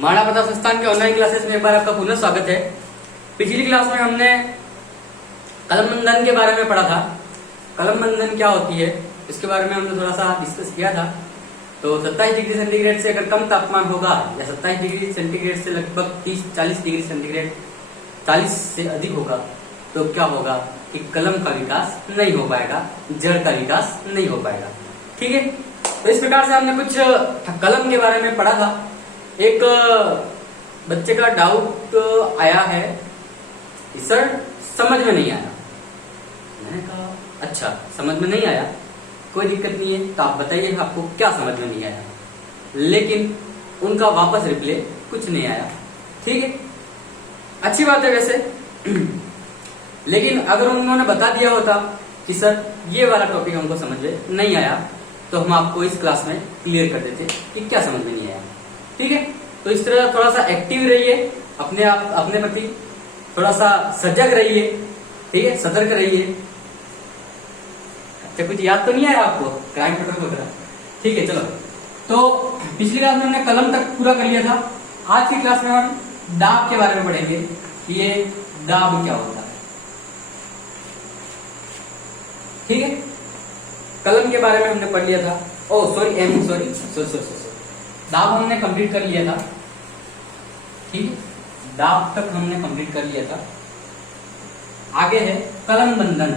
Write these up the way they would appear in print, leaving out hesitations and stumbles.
महाराणा प्रताप संस्थान के online classes में एक बार आपका पुनः स्वागत है। पिछली क्लास में हमने कलम बंधन के बारे में पढ़ा था। कलम बंधन क्या होती है इसके बारे में हमने थोड़ा सा डिस्कस किया था। तो 27 डिग्री सेंटीग्रेड से अगर कम तापमान होगा या 27 डिग्री सेंटीग्रेड से लगभग 30-40 डिग्री सेंटीग्रेड 40 से अधिक होगा तो क्या होगा कि कलम का विकास नहीं हो पाएगा, जड़ का विकास नहीं हो पाएगा। ठीक है, तो इस प्रकार से हमने कुछ कलम के बारे में पढ़ा था। एक बच्चे का डाउट आया है, सर समझ में नहीं आया। मैंने कहा अच्छा समझ में नहीं आया, कोई दिक्कत नहीं है, तो आप बताइए आपको क्या समझ में नहीं आया। लेकिन उनका वापस रिप्लाई कुछ नहीं आया। ठीक है, अच्छी बात है वैसे। लेकिन अगर उन्होंने बता दिया होता कि सर ये वाला टॉपिक हमको समझ में नहीं आया, तो हम आपको इस क्लास में क्लियर कर देते कि क्या समझ में नहीं आया। ठीक है, तो इस तरह थोड़ा सा एक्टिव रहिए, अपने प्रति थोड़ा सा सजग रहिए। ठीक है, सतर्क रहिए। अच्छा कुछ याद तो नहीं आया आपको क्राइम पेट्रोल वगैरह? ठीक है, चलो। तो पिछली क्लास में हमने कलम तक पूरा कर लिया था। आज की क्लास में हम दाब के बारे में पढ़ेंगे कि ये दाब क्या होता है। ठीक है, कलम के बारे में हमने पढ़ लिया था। ओ सॉरी दाब हमने कंप्लीट कर लिया था। ठीक है, दाब तक हमने कंप्लीट कर लिया था। आगे है कलम बंधन।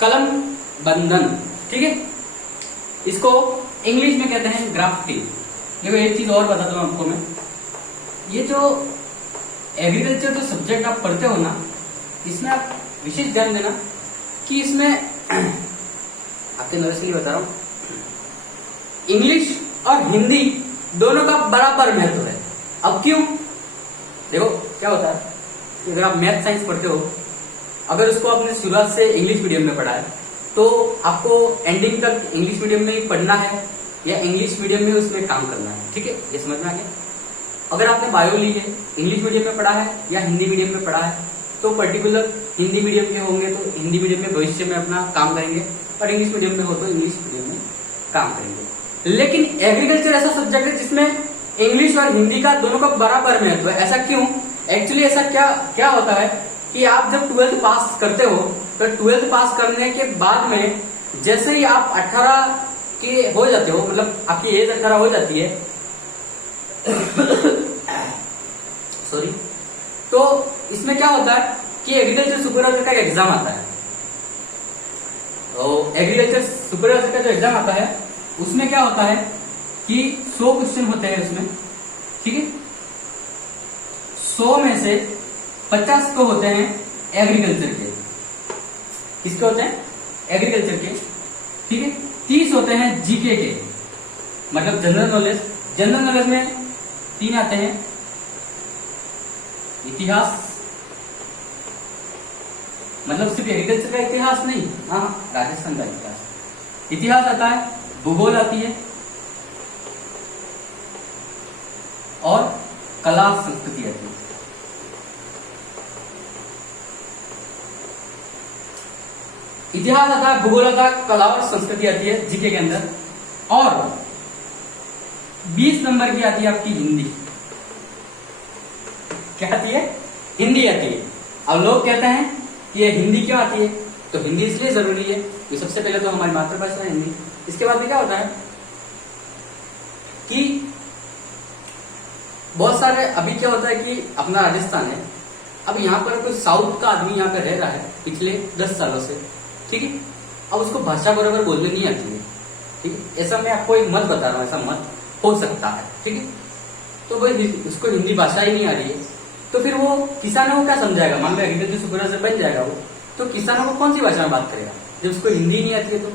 कलम बंधन, ठीक है, इसको इंग्लिश में कहते हैं ग्राफ्टिंग। देखो एक चीज और बताता हूं आपको मैं, ये जो एग्रीकल्चर जो सब्जेक्ट आप पढ़ते हो ना, इसमें आप विशेष ध्यान देना कि इसमें आपके नॉलेज के लिए बता रहा हूं, इंग्लिश और हिंदी दोनों का बराबर महत्व है। अब क्यों? देखो क्या होता है कि अगर आप मैथ साइंस पढ़ते हो, अगर उसको आपने शुरुआत से इंग्लिश मीडियम में पढ़ा है तो आपको एंडिंग तक इंग्लिश मीडियम में ही पढ़ना है या इंग्लिश मीडियम में उसमें काम करना है। ठीक है, ये समझ में आ गया। अगर आपने बायो ली है, इंग्लिश मीडियम में पढ़ा है या हिंदी मीडियम में पढ़ा है, तो पर्टिकुलर हिंदी मीडियम के होंगे तो हिंदी मीडियम में भविष्य में अपना काम करेंगे, और इंग्लिश मीडियम में हो तो इंग्लिश मीडियम में काम करेंगे। लेकिन एग्रीकल्चर ऐसा सब्जेक्ट है जिसमें इंग्लिश और हिंदी का दोनों का बराबर महत्व है। ऐसा क्यों? एक्चुअली ऐसा क्या होता है कि आप जब 12th पास करते हो तो 12th पास करने के बाद में जैसे ही आप 18 के हो जाते हो, मतलब आपकी एज 18 हो जाती है सॉरी, तो इसमें क्या होता है कि एग्रीकल्चर सुपरवाइजर का एग्जाम आता है। तो एग्रीकल्चर सुपरवाइजर का जो एग्जाम आता है उसमें क्या होता है कि 100 क्वेश्चन होते हैं उसमें। ठीक है, 100 में से 50 तो होते हैं एग्रीकल्चर के। किसके होते हैं? एग्रीकल्चर के। ठीक है, 30 होते हैं जीके के, मतलब जनरल नॉलेज। जनरल नॉलेज में 3 आते हैं, इतिहास, मतलब सिर्फ एग्रीकल्चर का इतिहास नहीं, हाँ राजस्थान का इतिहास आता है, भूगोल आती है, और कला संस्कृति आती है। इतिहास आता है, भूगोल आता है, कला और संस्कृति आती है जीके के अंदर। और 20 नंबर की आती है आपकी हिंदी। क्या आती है? हिंदी आती है। अब लोग कहते हैं कि ये हिंदी क्यों आती है? तो हिंदी इसलिए जरूरी है कि सबसे पहले तो हमारी मातृभाषा है हिंदी। इसके बाद में क्या होता है कि बहुत सारे, अभी क्या होता है कि अपना राजस्थान है, अब यहाँ पर कोई साउथ का आदमी यहाँ पर रह रहा है पिछले 10 सालों से। ठीक है, अब उसको भाषा बराबर बोलने नहीं आती है। ठीक है, ऐसा मैं आपको एक मत बता रहा हूँ, ऐसा मत हो सकता है। ठीक है, तो भाई उसको हिंदी भाषा ही नहीं आ रही है, तो फिर वो किसानों को क्या समझाएगा? मान लो एग्रीकल्चर सुपरवाइजर बन जाएगा वो, तो किसानों को कौन सी भाषा में बात करेगा जब उसको हिंदी नहीं आती है? तो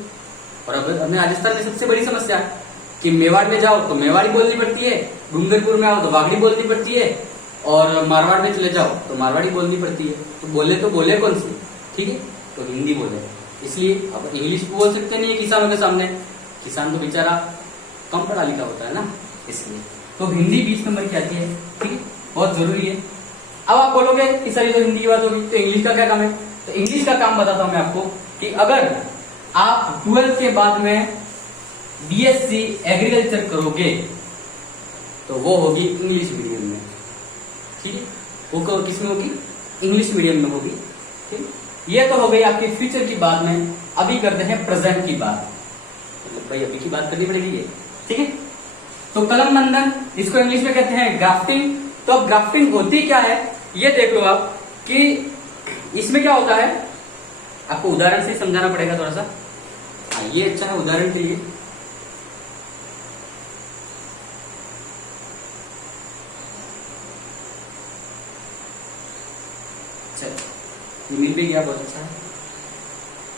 और अब हमें राजस्थान में सबसे बड़ी समस्या है कि मेवाड़ में जाओ तो मेवाड़ी बोलनी पड़ती है, डूंगरपुर में आओ तो वागड़ी बोलनी पड़ती है, और मारवाड़ में चले जाओ तो मारवाड़ी बोलनी पड़ती है। तो बोले कौन सी? ठीक है, तो हिंदी बोले। इसलिए अब इंग्लिश बोल सकते नहीं है किसानों के सामने, किसान तो बेचारा कम पढ़ा लिखा होता है ना, इसलिए तो हिंदी 20 नंबर की आती है। ठीक है, बहुत जरूरी है। अब आप बोलोगे कि सर ये तो हिंदी की बात होगी, तो इंग्लिश का क्या काम है? तो इंग्लिश का काम बताता हूं मैं आपको कि अगर आप 12th के बाद में बीएससी एग्रीकल्चर करोगे तो वो होगी इंग्लिश मीडियम में, ठीक है। वो किस में होगी? इंग्लिश मीडियम में होगी, ठीक। ये तो हो गई आपकी फ्यूचर की बात में। अभी करते हैं प्रेजेंट की बात, मतलब भाई अभी की बात करनी पड़ेगी ये, ठीक है। तो कलम बंधन, इसको इंग्लिश में कहते हैं ग्राफ्टिंग। तो अब ग्राफ्टिंग होती क्या है ये देख लो आप कि इसमें क्या होता है, आपको उदाहरण से समझाना पड़ेगा थोड़ा सा। हाँ, ये अच्छा है उदाहरण के लिए। चलो मिल भी गया, बहुत अच्छा है।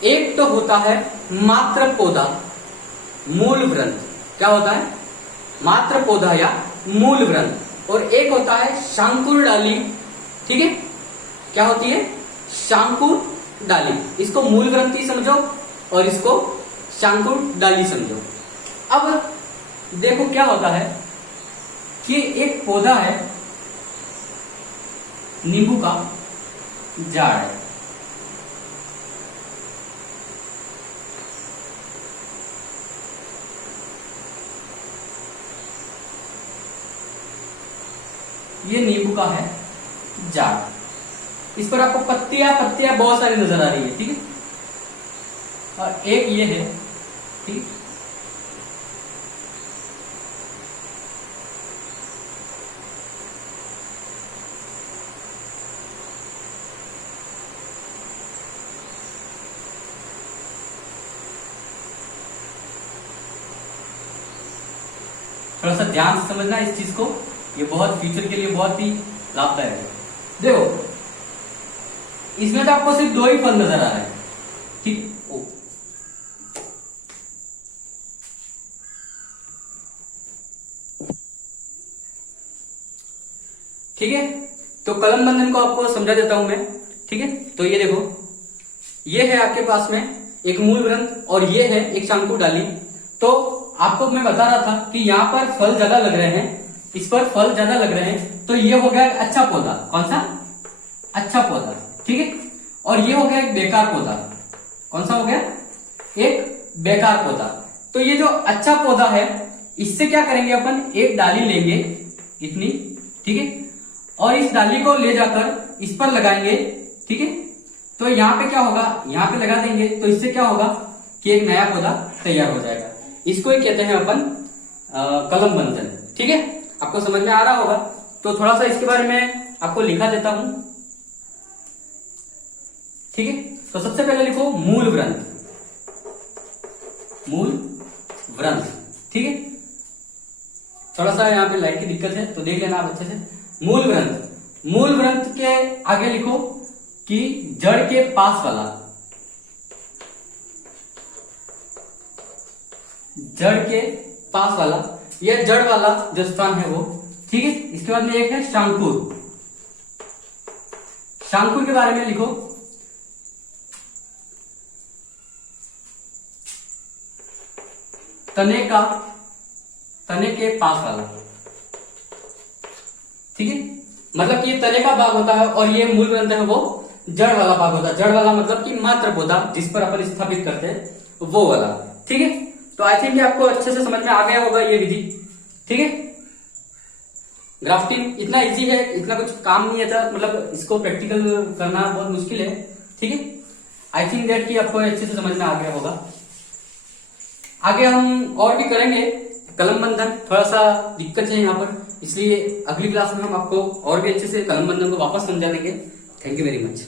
एक तो होता है मात्र पौधा, मूल व्रंत। क्या होता है? मात्र पौधा या मूल व्रंत। और एक होता है शांकुर डाली, ठीक है। क्या होती है? शांकुर डाली। इसको मूल ग्रंथि समझो और इसको शांकुर डाली समझो। अब देखो क्या होता है कि एक पौधा है, नींबू का झाड़ है, ये नींबू का है झाड़। इस पर आपको पत्तियां पत्तियां बहुत सारी नजर आ रही है, ठीक है। और एक ये है, ठीक। थोड़ा सा ध्यान से समझना इस चीज को, ये बहुत फ्यूचर के लिए बहुत ही लाभदायक है। देखो इसमें तो आपको सिर्फ 2 ही फल नजर आ रहे हैं, ठीक। ठीक है, तो कलम बंधन को आपको समझा देता हूं मैं, ठीक है। तो ये देखो, ये है आपके पास में एक मूल ग्रंथ और ये है एक शांकुर डाली। तो आपको मैं बता रहा था कि यहाँ पर फल ज्यादा लग रहे हैं, इस पर फल ज्यादा लग रहे हैं, तो ये हो गया एक अच्छा पौधा। कौन सा? अच्छा पौधा, ठीक है। और ये हो गया एक बेकार पौधा। कौन सा हो गया? एक बेकार पौधा। तो ये जो अच्छा पौधा है, इससे क्या करेंगे अपन? एक डाली लेंगे इतनी, ठीक है, और इस डाली को ले जाकर इस पर लगाएंगे, ठीक है। तो यहाँ पे क्या होगा? यहाँ पे लगा देंगे, तो इससे क्या होगा कि एक नया पौधा तैयार हो जाएगा। इसको ही कहते हैं अपन कलम बंधन, ठीक है। आपको समझ में आ रहा होगा। तो थोड़ा सा इसके बारे में आपको लिखा देता हूं, ठीक है। तो सबसे पहले लिखो मूल व्रंत, मूल व्रंत, ठीक है। थोड़ा सा यहाँ पे लाइट की दिक्कत है तो देख लेना आप अच्छे से। मूल व्रंत, मूल व्रंत के आगे लिखो कि जड़ के पास वाला, जड़ के पास वाला, यह जड़ वाला जो स्थान है वो, ठीक है। इसके बाद में एक है शांकुर। शांकुर के बारे में लिखो तने के पास वाला, ठीक है। मतलब कि ये तने का भाग होता है और ये मूल ग्रंथ है वो जड़ वाला भाग होता है। जड़ वाला मतलब कि मात्र पौधा जिस पर अपन स्थापित करते हैं वो वाला, ठीक है। तो आई थिंक आपको अच्छे से समझ में आ गया होगा ये विधि, ठीक है। ग्राफ्टिंग इतना इजी है, इतना कुछ काम नहीं आता, मतलब इसको प्रैक्टिकल करना बहुत मुश्किल है, ठीक है। आई थिंक दैट कि आपको अच्छे से समझ में आ गया होगा। आगे हम और भी करेंगे कलम बंधन, थोड़ा सा दिक्कत है यहाँ पर, इसलिए अगली क्लास में हम आपको और भी अच्छे से कलम बंधन को वापस समझा देंगे। Thank you very much.